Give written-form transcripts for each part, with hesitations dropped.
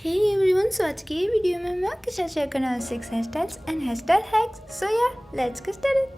Hey everyone, सो आज की ये वीडियो में मैं आपके साथ शेयर करने वाला 6 hair styles and hair style hacks. सो या लेट्स गेट स्टार्टेड।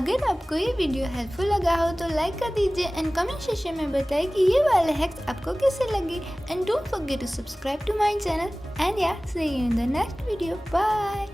अगर आपको ये वीडियो हेल्पफुल लगा हो तो लाइक कर दीजिए एंड कमेंट सेक्शन में बताएं कि ये वाले हैक्स आपको कैसे लगे and don't forget to subscribe to my channel and या सी you in the next video. Bye.